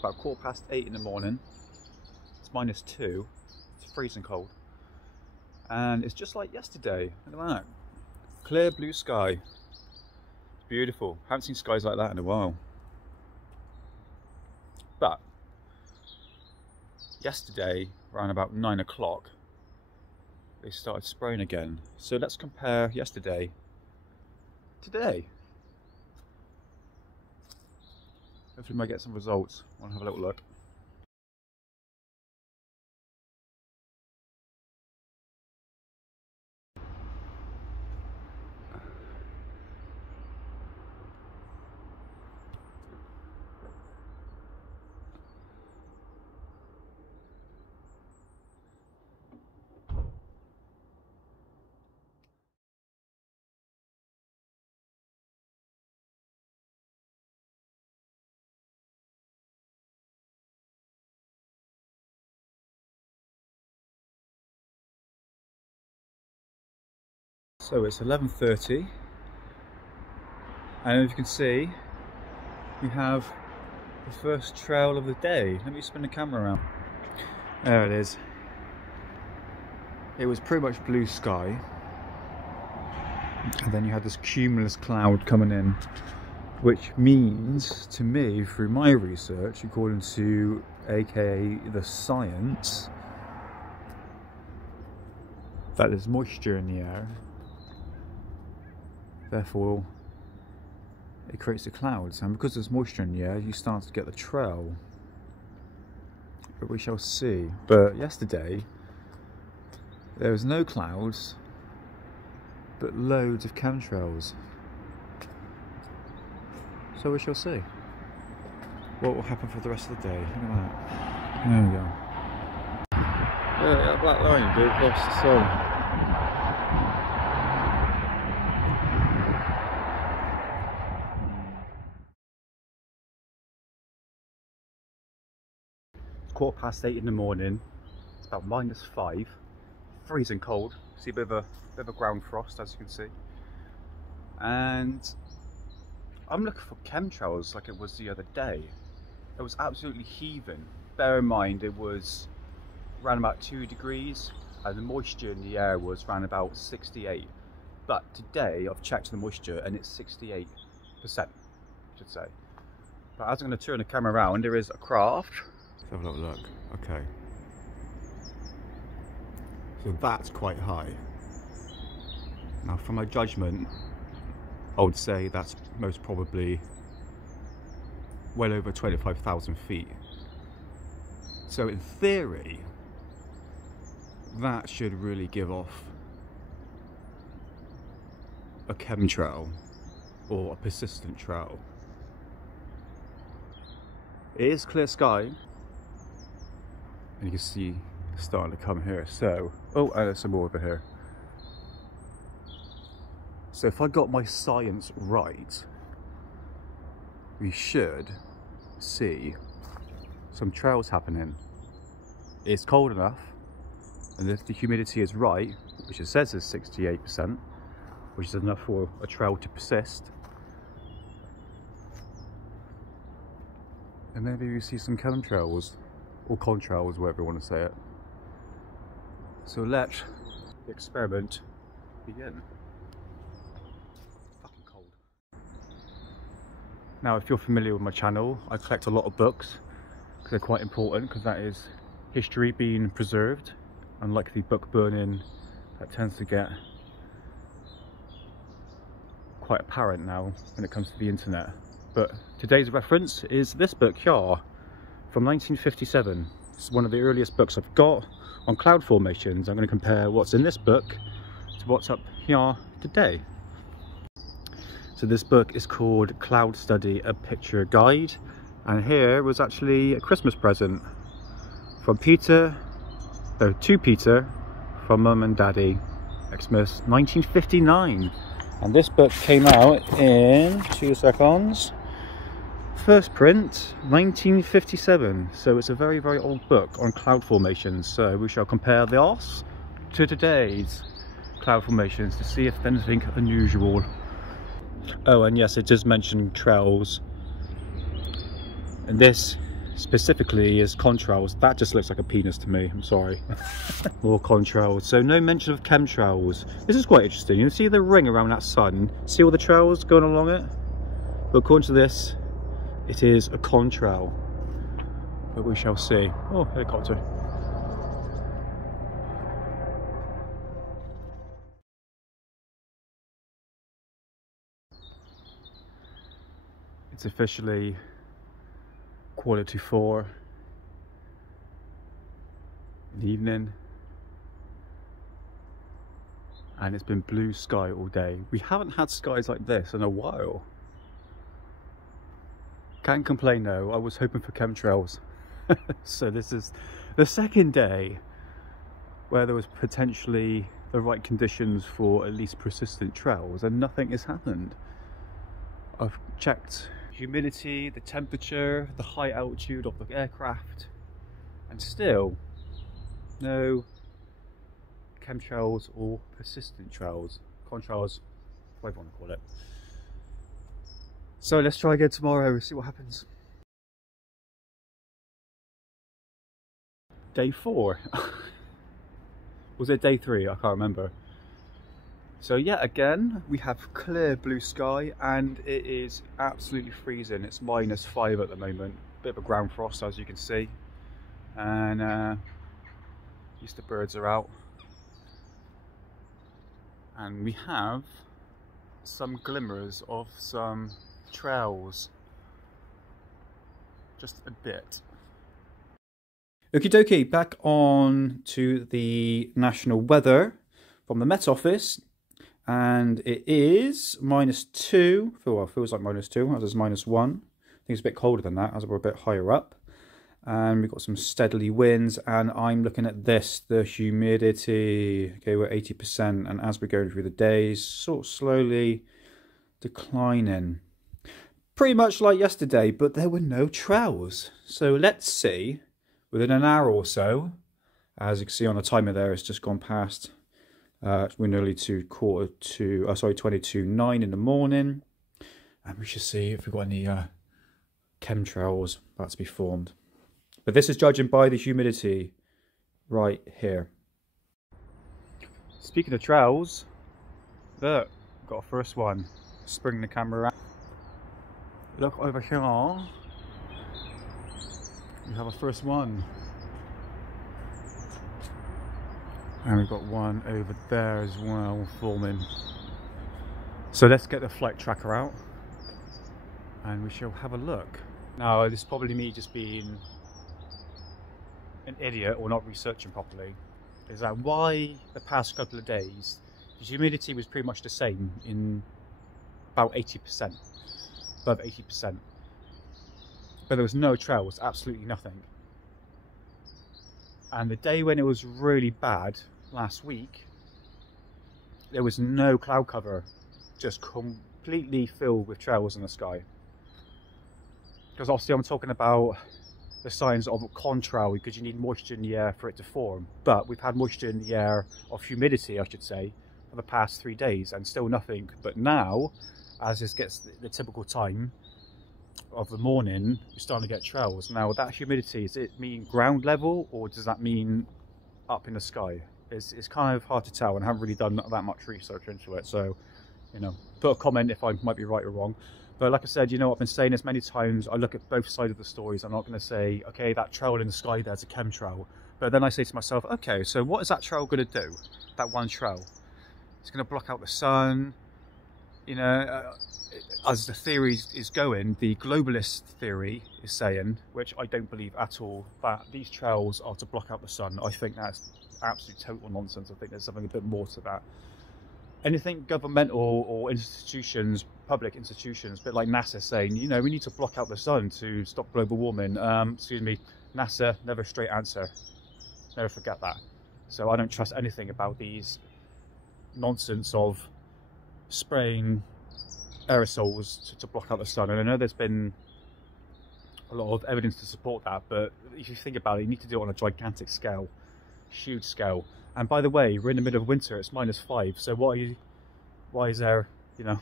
about 8:15 in the morning. It's -2. It's freezing cold. And it's just like yesterday. Look at that. Clear blue sky. It's beautiful. Haven't seen skies like that in a while. But yesterday, around about 9 o'clock, they started spraying again. So let's compare yesterday to today. Hopefully we might get some results. I'll have a little look. So it's 11:30, and as you can see, we have the first trail of the day. Let me spin the camera around. There it is. It was pretty much blue sky, and then you had this cumulus cloud coming in, which means to me, through my research, according to aka the science, that there's moisture in the air. Therefore, it creates the clouds, and because there's moisture in the air, you start to get the trail. But we shall see. But yesterday, there was no clouds, but loads of chemtrails. So we shall see what will happen for the rest of the day. Look at that. There we go. Yeah, that black line, dude, across the sun. It's 8:15 in the morning. It's about -5, freezing cold. See a bit of a ground frost, as you can see. And I'm looking for chemtrails like it was the other day. It was absolutely heaving. Bear in mind it was around about 2 degrees, and the moisture in the air was around about 68. But today I've checked the moisture and it's 68%, I should say. But as I'm going to turn the camera around, there is a craft. Let's have a little look. Okay. So that's quite high. Now, from my judgment, I would say that's most probably well over 25,000 feet. So in theory, that should really give off a chemtrail or a persistent trail. It is clear sky, and you can see it's starting to come here. So, oh, and there's some more over here. So if I got my science right, we should see some trails happening. It's cold enough, and if the humidity is right, which it says is 68%, which is enough for a trail to persist, and maybe we see some chemtrails, or contrails, whatever you want to say it. So let the experiment begin. Fucking cold. Now, if you're familiar with my channel, I collect a lot of books because they're quite important, because that is history being preserved, unlike the book burning that tends to get quite apparent now when it comes to the internet. But today's reference is this book here from 1957. It's one of the earliest books I've got on cloud formations. I'm going to compare what's in this book to what's up here today. So this book is called Cloud Study, A Picture Guide, and here was actually a Christmas present from Peter, to Peter, from Mum and Daddy, Xmas 1959. And this book came out in 2 seconds. First print 1957, so it's a very, very old book on cloud formations. So we shall compare this to today's cloud formations to see if there's anything unusual. Oh, and yes, it does mention trails, and this specifically is contrails. That just looks like a penis to me, I'm sorry. More contrails. So no mention of chemtrails. This is quite interesting. You can see the ring around that sun. See all the trails going along it? But according to this, it is a contrail. But we shall see. Oh, helicopter. It's officially 4:15 in the evening, and it's been blue sky all day. We haven't had skies like this in a while. Can't complain though. I was hoping for chemtrails. So this is the second day where there was potentially the right conditions for at least persistent trails, and nothing has happened. I've checked humidity, the temperature, the high altitude of the aircraft, and still no chemtrails or persistent trails. Contrails, whatever you want to call it. So let's try again tomorrow, see what happens. Day 4. Was it day 3? I can't remember. So yeah, again, we have clear blue sky and it is absolutely freezing. It's -5 at the moment. Bit of a ground frost, as you can see. And at least the birds are out. And we have some glimmers of some trails. Just a bit. Okie dokie, back on to the national weather from the Met Office. And it is -2, well, it feels like -2, as is -1. I think it's a bit colder than that, as we're a bit higher up. And we've got some steadily winds, and I'm looking at this, the humidity. Okay, we're 80%, and as we're going through the days, sort of slowly declining. Pretty much like yesterday, but there were no trails. So let's see, within an hour or so, as you can see on the timer there, it's just gone past. We're nearly to 22:09 in the morning, and we should see if we've got any chemtrails about to be formed. But this is judging by the humidity right here. Speaking of trails, look, got a first one. Spring the camera around. Look over here. We have a first one. And we've got one over there as well, forming. So let's get the flight tracker out and we shall have a look. Now, this is probably me just being an idiot or not researching properly. Is that why the past couple of days, the humidity was pretty much the same in about 80%, above 80%. But there was no trails, absolutely nothing. And the day when it was really bad, last week, there was no cloud cover, just completely filled with trails in the sky. Because obviously I'm talking about the signs of a contrail, because you need moisture in the air for it to form. But we've had moisture in the air, of humidity I should say, for the past 3 days and still nothing. But now, as this gets the typical time of the morning, you're starting to get trails. Now that humidity, does it mean ground level or does that mean up in the sky? It's kind of hard to tell, and I haven't really done that much research into it, so you know, put a comment if I might be right or wrong. But like I said, you know, I've been saying this many times, I look at both sides of the stories. I'm not going to say, okay, that trail in the sky there's a chemtrail, but then I say to myself, okay, so what is that trail going to do? That one trail, it's going to block out the sun, you know. As the theory is going, the globalist theory is saying, which I don't believe at all, that these trails are to block out the sun. I think that's absolute total nonsense. I think there's something a bit more to that. Anything governmental or institutions, public institutions, a bit like NASA saying, you know, we need to block out the sun to stop global warming. Excuse me, NASA, never a straight answer. Never forget that. So I don't trust anything about these nonsense of spraying aerosols to block out the sun. And I know there's been a lot of evidence to support that, but if you think about it, you need to do it on a gigantic scale, huge scale. And by the way, we're in the middle of winter, it's -5, so why is there, you know,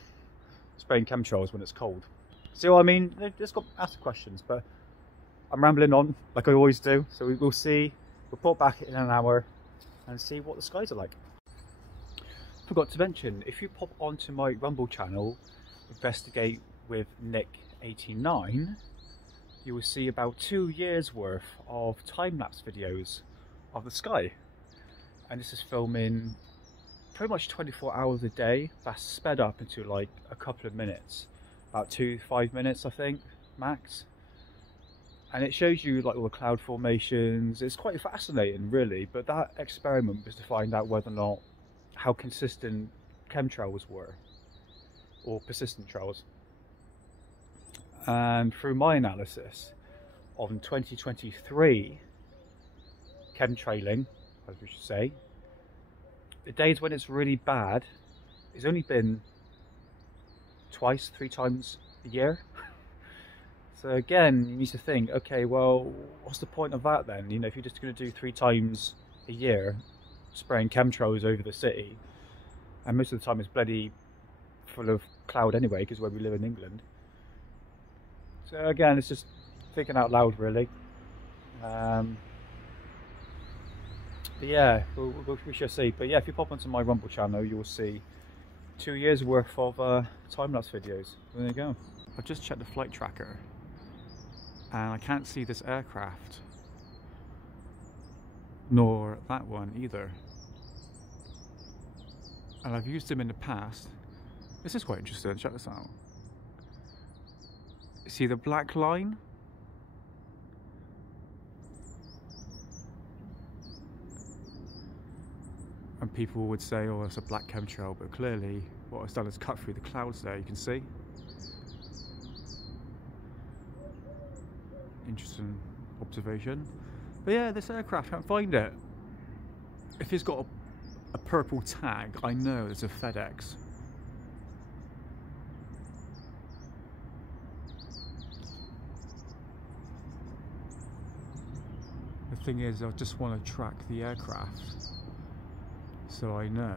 spraying chemtrails when it's cold? See what I mean? Just got to ask questions. But I'm rambling on like I always do, so we will see. We'll pop back in an hour and see what the skies are like. Forgot to mention, if you pop onto my Rumble channel, Investigate with Nick 89, you will see about 2 years worth of time-lapse videos of the sky. And this is filming pretty much 24 hours a day. That's sped up into like a couple of minutes, about 5 minutes I think max, and it shows you like all the cloud formations. It's quite fascinating really, but that experiment was to find out whether or not how consistent chemtrails were, or persistent trails. And through my analysis on 2023 chemtrailing, as we should say, the days when it's really bad, it's only been twice, 3 times a year. So again, you need to think, okay, well, what's the point of that then? You know, if you're just going to do 3 times a year, spraying chemtrails over the city, and most of the time it's bloody full of cloud anyway, because where we live in England. So again, it's just thinking out loud really. But yeah, we shall see. But yeah, if you pop onto my Rumble channel, you'll see 2 years worth of time-lapse videos. There you go. I've just checked the flight tracker and I can't see this aircraft, nor that one either. And I've used them in the past. This is quite interesting, check this out. See the black line? And people would say, oh, it's a black chemtrail, but clearly what it's done is cut through the clouds there, you can see. Interesting observation. But yeah, this aircraft, can't find it. If it's got a purple tag, I know it's a FedEx. The thing is, I just want to track the aircraft so I know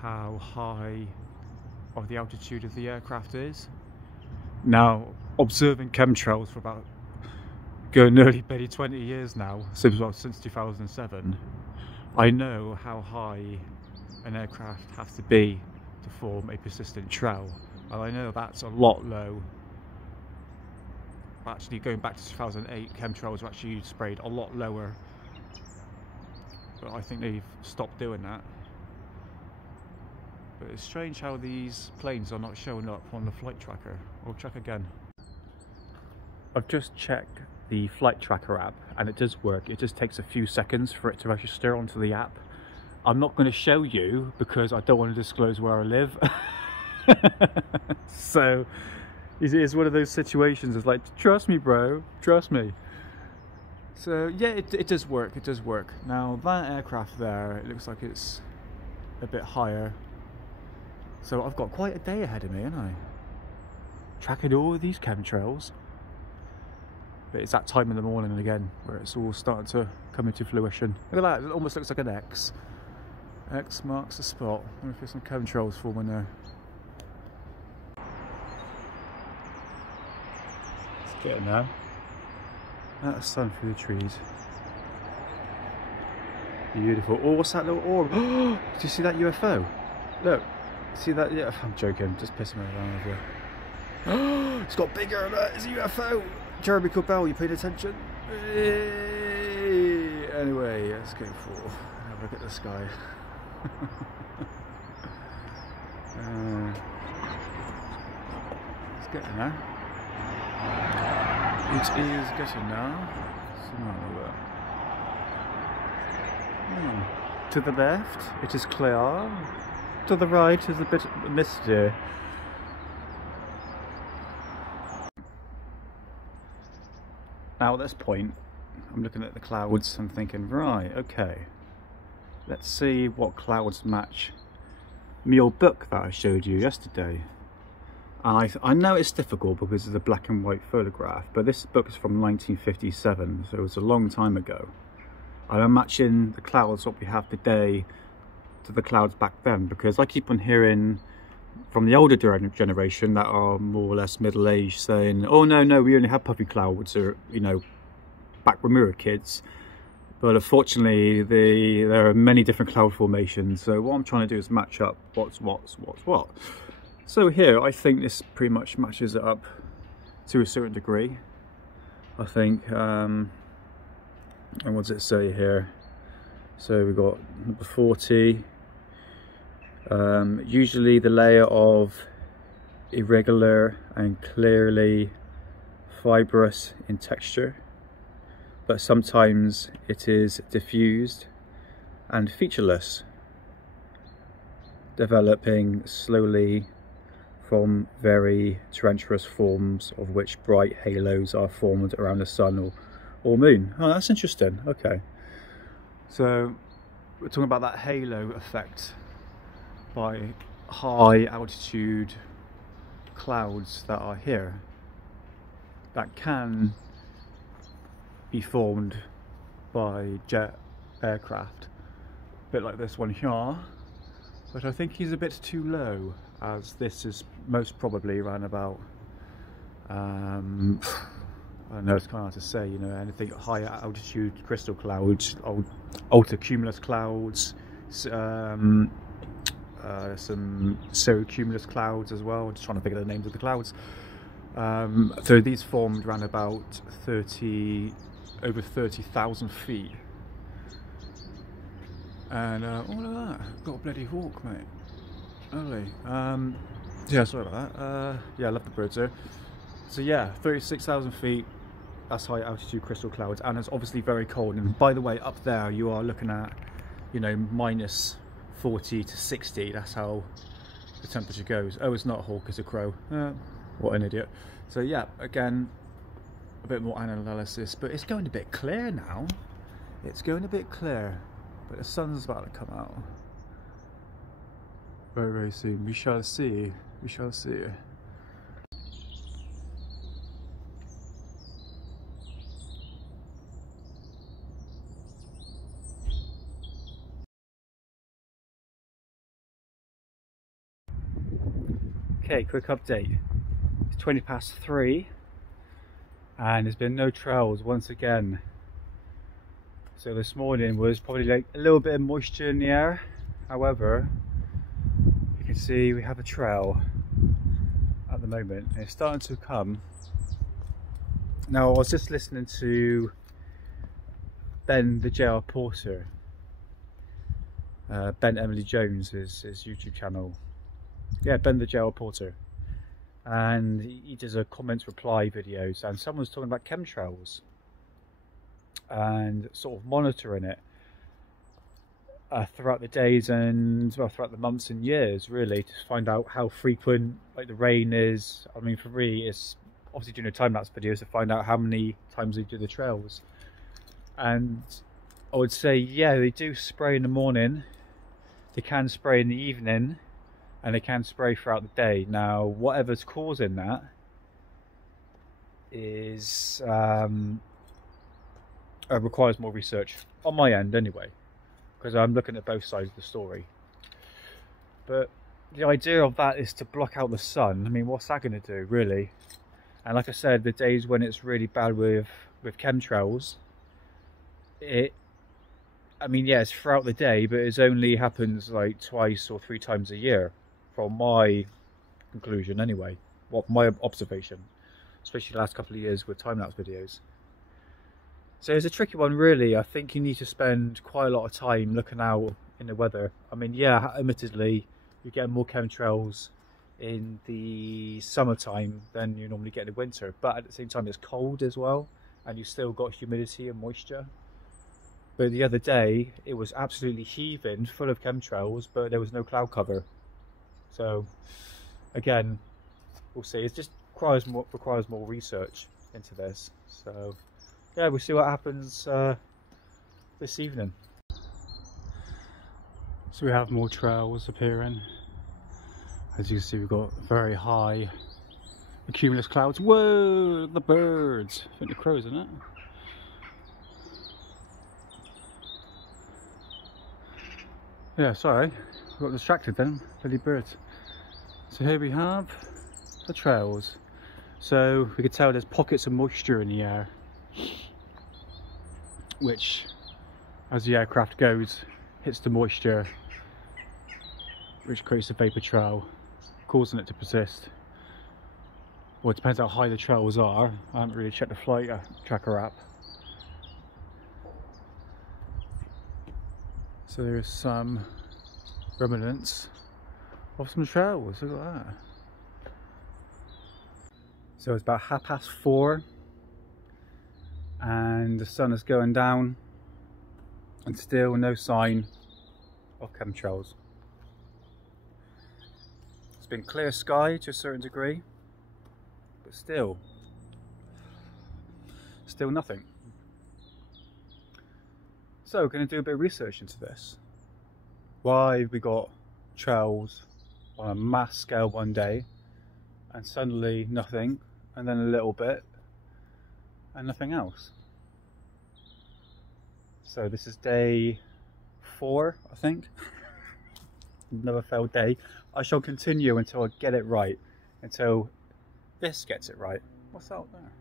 how high of the altitude of the aircraft is. Now, observing chemtrails for about going nearly 20 years now, since 2007, I know how high an aircraft has to be to form a persistent trail, and I know that's a lot low. Actually, going back to 2008, chemtrails were actually sprayed a lot lower, but I think they've stopped doing that. But it's strange how these planes are not showing up on the flight tracker. I'll check again. I've just checked the flight tracker app and it does work. It just takes a few seconds for it to register onto the app. I'm not going to show you because I don't want to disclose where I live. So it's one of those situations. It's like, trust me bro, trust me. So yeah, it does work, it does work. Now that aircraft there, it looks like it's a bit higher. So I've got quite a day ahead of me, haven't I? Tracking all of these chemtrails. But it's that time in the morning again where it's all starting to come into fruition. Look at that, it almost looks like an X. X marks the spot. I wonder if there's some chemtrails forming there. It's getting there. That's sun through the trees. Beautiful. Oh, what's that little orb? Do you see that UFO? Look. See that? Yeah, I'm joking. Just pissing me around with you. It's got bigger. Look, it's a UFO. Jeremy Corbell, you paid attention? Hey. Anyway, let's go for have a look at the sky. It's getting there. It is getting there. To the left, it is clear. To the right is a bit misty. Now at this point, I'm looking at the clouds and thinking, right, okay, let's see what clouds match my old book that I showed you yesterday. And I know it's difficult because it's a black and white photograph, but this book is from 1957, so it was a long time ago. And I'm matching the clouds what we have today to the clouds back then, because I keep on hearing from the older generation that are more or less middle-aged saying, oh no, we only have puffy clouds, or, you know, back when we were kids. But unfortunately, there are many different cloud formations. So what I'm trying to do is match up what's what. So here, I think this pretty much matches it up to a certain degree. I think, and what does it say here? So we've got number 40. Usually the layer of irregular and clearly fibrous in texture, but sometimes it is diffused and featureless, developing slowly from very treacherous forms of which bright halos are formed around the sun or moon. Oh, that's interesting. Okay, so we're talking about that halo effect by high altitude clouds that are here, that can be formed by jet aircraft, a bit like this one here, but I think he's a bit too low, as this is most probably around about I don't know, it's kind of hard to say, you know, anything high altitude crystal clouds, ultra-cumulus clouds, some cirrocumulus clouds as well. I'm just trying to figure the names of the clouds. So these formed around about over 30,000 feet. And oh, look at that, got a bloody hawk, mate. Lovely. Yeah, sorry about that. Yeah, I love the birds there. So yeah, 36,000 feet, that's high altitude crystal clouds, and it's obviously very cold. And by the way, up there you are looking at, you know, minus 40 to 60, that's how the temperature goes. Oh, it's not a hawk, it's a crow. What an idiot. So yeah, again, a bit more analysis, but it's going a bit clear now. It's going a bit clear, but the sun's about to come out very, very soon. We shall see. We shall see. Okay, quick update. It's 20 past 3 and there's been no trails once again. So this morning was probably like a little bit of moisture in the air. However, you can see we have a trail at the moment. It's starting to come. Now I was just listening to Ben the JR Porter, Ben Emily Jones, his YouTube channel. Yeah, Ben the JR Porter, and he does a comments reply videos, and someone's talking about chemtrails and sort of monitoring it throughout the days and, well, throughout the months and years, really, to find out how frequent like the rain is. I mean, for me, it's obviously doing a time-lapse videos to find out how many times they do the trails. And I would say, yeah, they do spray in the morning, they can spray in the evening, and they can spray throughout the day. Now, whatever's causing that is requires more research on my end anyway, because I'm looking at both sides of the story. But the idea of that is to block out the sun. I mean, what's that going to do, really? And like I said, the days when it's really bad with chemtrails, I mean, yeah, it's throughout the day, but it only happens like twice or 3 times a year, from my conclusion anyway, what my observation, especially the last couple of years with time-lapse videos. So it's a tricky one, really. I think you need to spend quite a lot of time looking out in the weather. I mean, yeah, admittedly, you get more chemtrails in the summertime than you normally get in the winter, but at the same time it's cold as well, and you still got humidity and moisture. But the other day it was absolutely heaving, full of chemtrails, but there was no cloud cover. So again, we'll see. It just requires more research into this. So yeah, we'll see what happens this evening. So we have more trails appearing. As you can see, we've got very high cumulus clouds. Whoa, the birds. I think the crows, isn't it? Yeah, sorry, I got distracted then. Bloody birds. So here we have the trails. So we could tell there's pockets of moisture in the air, which as the aircraft goes hits the moisture, which creates a vapor trail, causing it to persist. Well, it depends how high the trails are. I haven't really checked the flight tracker app. So there's some remnants of some trails, look at that. So it's about 4:30 and the sun is going down and still no sign of chemtrails. It's been clear sky to a certain degree, but still nothing. So we're going to do a bit of research into this. Why have we got trails on a mass scale one day and suddenly nothing, and then a little bit and nothing else? So this is day 4, I think. Another failed day. I shall continue until I get it right, until this gets it right. What's out there?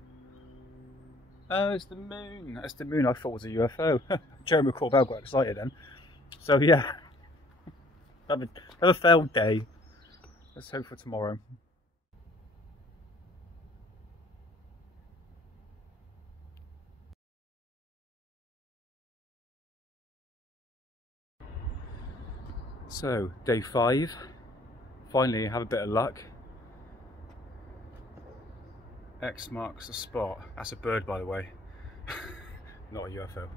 Oh, it's the moon. That's the moon. I thought it was a UFO. Jeremy Corbell got excited then. So yeah, another failed day. Let's hope for tomorrow. So day 5. Finally have a bit of luck. X marks the spot. That's a bird, by the way. Not a UFO.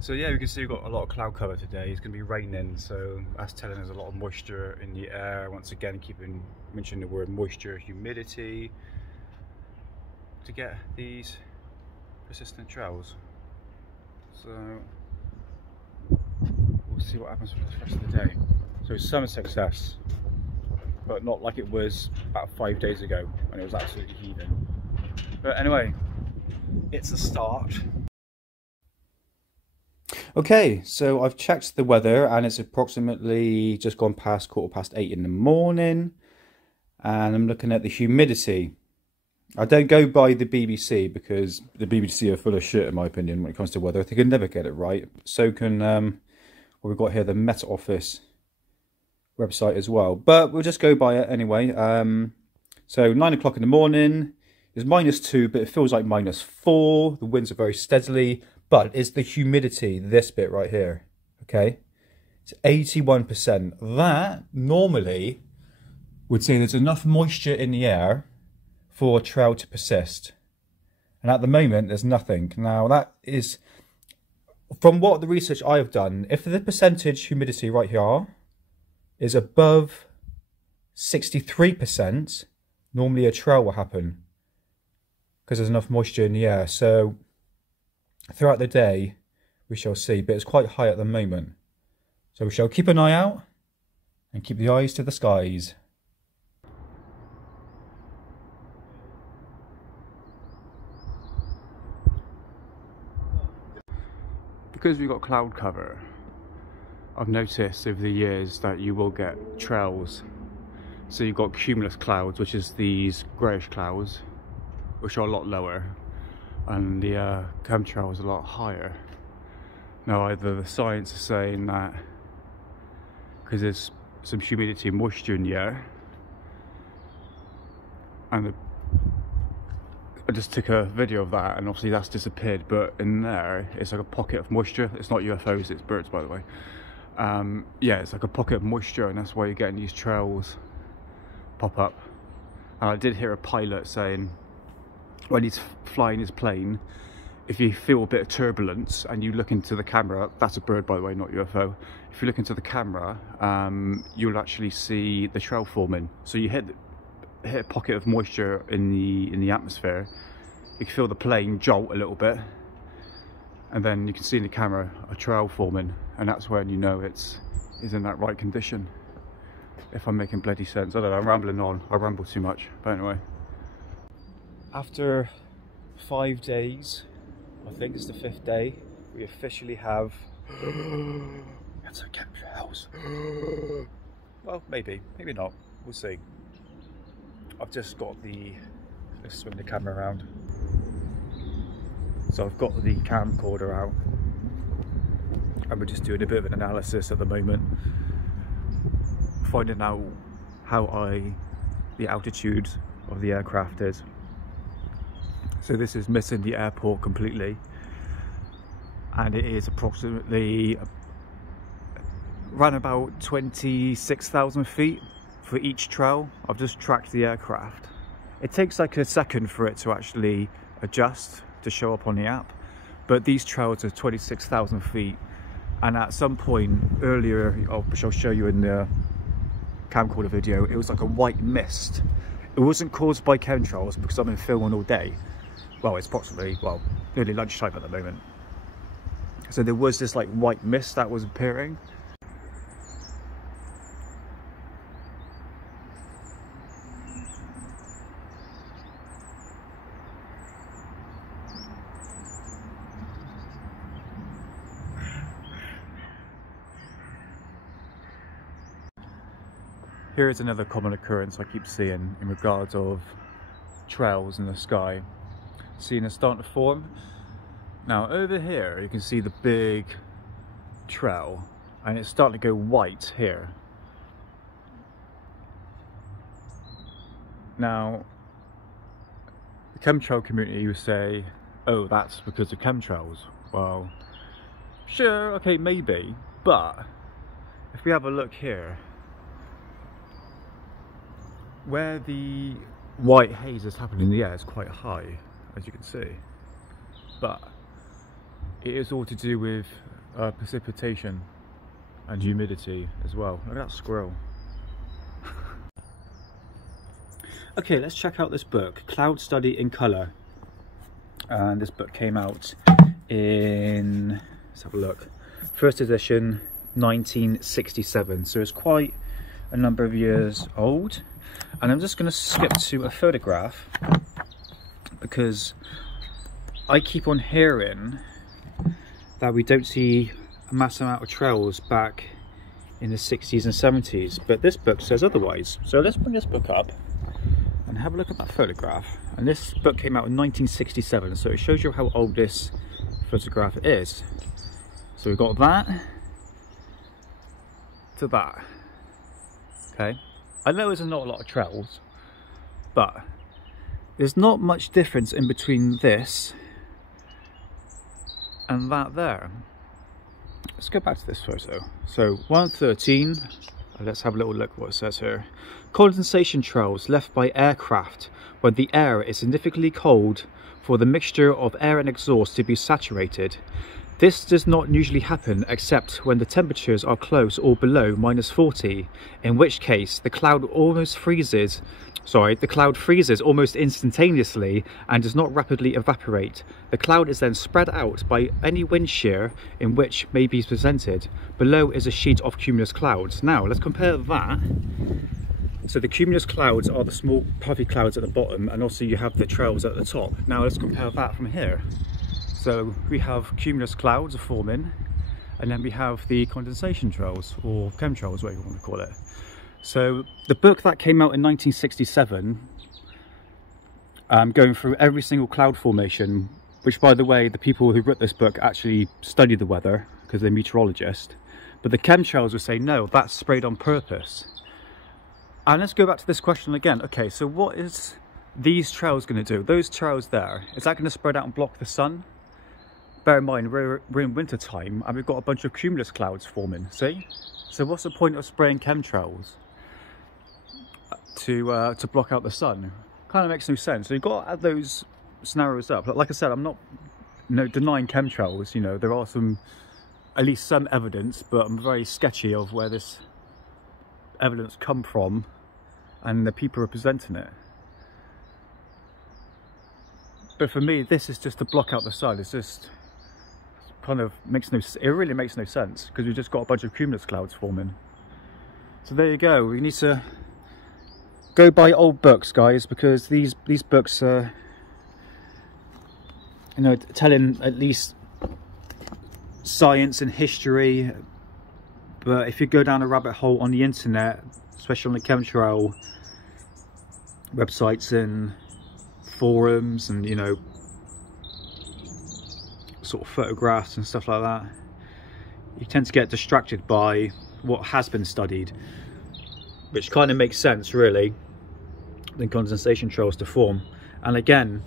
So yeah, we can see we've got a lot of cloud cover today. It's going to be raining, so that's telling us a lot of moisture in the air. Once again, mentioning the word moisture, humidity, to get these persistent trails. So we'll see what happens for the rest of the day. So some success, but not like it was about 5 days ago when it was absolutely heaving. But anyway, it's a start. Okay, so I've checked the weather and it's approximately just gone past 8:15 in the morning, and I'm looking at the humidity. I don't go by the BBC because the BBC are full of shit in my opinion when it comes to weather. They can never get it right. So can what we've got here, the Met Office website as well, but we'll just go by it anyway. So 9 o'clock in the morning is -2, but it feels like -4. The winds are very steadily, but it's the humidity, this bit right here, okay? It's 81%. That normally would say there's enough moisture in the air for a trail to persist, and at the moment there's nothing. Now that is, from what the research I have done, if the percentage humidity right here is above 63%, normally a trail will happen because there's enough moisture in the air. So throughout the day we shall see, but it's quite high at the moment. So we shall keep an eye out and keep the eyes to the skies. Because we've got cloud cover, I've noticed over the years that you will get trails. So you've got cumulus clouds, which is these greyish clouds, which are a lot lower, and the chemtrails a lot higher. Now either the science is saying that because there's some humidity and moisture in the air, and I just took a video of that and obviously that's disappeared, but in there it's like a pocket of moisture. It's not UFOs, it's birds, by the way. Yeah, it's like a pocket of moisture, and that's why you're getting these trails pop up. And I did hear a pilot saying when he's flying his plane, if you feel a bit of turbulence and you look into the camera, that's a bird, by the way, not UFO. If you look into the camera, you'll actually see the trail forming. So you hit a pocket of moisture in the atmosphere, you can feel the plane jolt a little bit, and then you can see in the camera a trail forming, and that's when you know it's in that right condition. If I'm making bloody sense. I don't know, I'm rambling on. I ramble too much. But anyway, after 5 days, I think it's the 5th day, we officially have it's a chemtrails. Well, maybe not. we'll see. I've just got the, let's swing the camera around. So I've got the camcorder out and we're just doing a bit of an analysis at the moment, finding out how the altitude of the aircraft is. So this is missing the airport completely, and it is approximately around about 26,000 feet for each trail. I've just tracked the aircraft. It takes like a second for it to actually adjust to show up on the app, but these trails are 26,000 feet, and at some point earlier, which I'll show you in the camcorder video, it was like a white mist. It wasn't caused by chemtrails because I've been filming all day. Well, it's approximately, well, nearly lunchtime at the moment. So there was this like white mist that was appearing. Here is another common occurrence I keep seeing in regards of trails in the sky. Seeing it starting to form. Now over here you can see the big trail and it's starting to go white here. Now the chemtrail community will say, oh, that's because of chemtrails. Well, sure, okay, maybe, but if we have a look here, where the white haze is happening in the air is quite high, as you can see, but it is all to do with precipitation and humidity as well. Look at that squirrel. Okay, let's check out this book, Cloud Study in Colour, and this book came out in, let's have a look, first edition 1967, so it's quite a number of years old. And I'm just going to skip to a photograph because I keep on hearing that we don't see a massive amount of trails back in the 60s and 70s, but this book says otherwise. So let's bring this book up and have a look at that photograph. And this book came out in 1967, so it shows you how old this photograph is. So we've got that to that. Okay. I know there's not a lot of trails, but there's not much difference in between this and that there. Let's go back to this photo. So 113, let's have a little look what it says here. Condensation trails left by aircraft when the air is significantly cold for the mixture of air and exhaust to be saturated. This does not usually happen except when the temperatures are close or below -40, in which case the cloud freezes almost instantaneously and does not rapidly evaporate. The cloud is then spread out by any wind shear in which may be presented. Below is a sheet of cumulus clouds. Now let's compare that. So the cumulus clouds are the small puffy clouds at the bottom, and also you have the trails at the top. Now let's compare that from here. So we have cumulus clouds are forming, and then we have the condensation trails, or chemtrails, whatever you want to call it. So the book that came out in 1967, going through every single cloud formation, which by the way, the people who wrote this book actually study the weather because they're meteorologists, but the chemtrails will say, no, that's sprayed on purpose. And let's go back to this question again. Okay, so what is these trails going to do? Those trails there, is that going to spread out and block the sun? Bear in mind, we're in winter time and we've got a bunch of cumulus clouds forming, see? So what's the point of spraying chemtrails to block out the sun? Kind of makes no sense. So you've got to add those scenarios up. Like I said, I'm not denying chemtrails, you know, there are at least some evidence, but I'm very sketchy of where this evidence come from and the people representing it. But for me, this is just to block out the sun. It's just kind of it really makes no sense because we've just got a bunch of cumulus clouds forming. So there you go. We need to go buy old books, guys, because these books are, you know, telling at least science and history. But if you go down a rabbit hole on the internet, especially on the chemtrail websites and forums, and you know, sort of photographs and stuff like that, you tend to get distracted by what has been studied, which kind of makes sense really, than condensation trails to form. And again,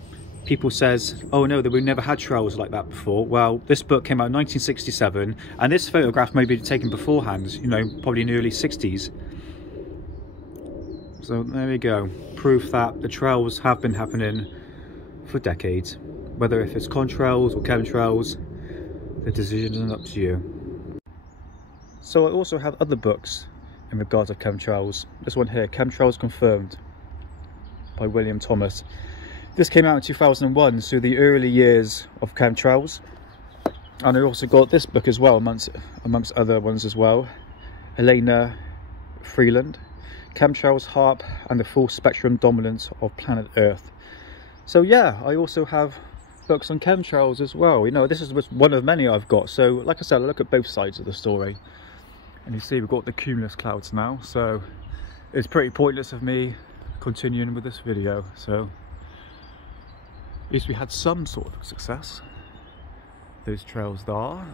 people says, oh no, that we've never had trails like that before. Well, this book came out in 1967, and this photograph may be taken beforehand, you know, probably in the early 60s. So there we go, proof that the trails have been happening for decades. Whether if it's contrails or chemtrails, the decision is up to you. So I also have other books in regards of chemtrails. This one here, Chemtrails Confirmed, by William Thomas. This came out in 2001, so the early years of chemtrails. And I also got this book as well, amongst other ones as well. Elena Freeland, Chemtrails, HAARP and the Full Spectrum Dominance of Planet Earth. So yeah, I also have books on chemtrails as well. You know, this is one of many I've got. So like I said, I look at both sides of the story. And you see we've got the cumulus clouds now. So it's pretty pointless of me continuing with this video. So at least we had some sort of success. Those trails there.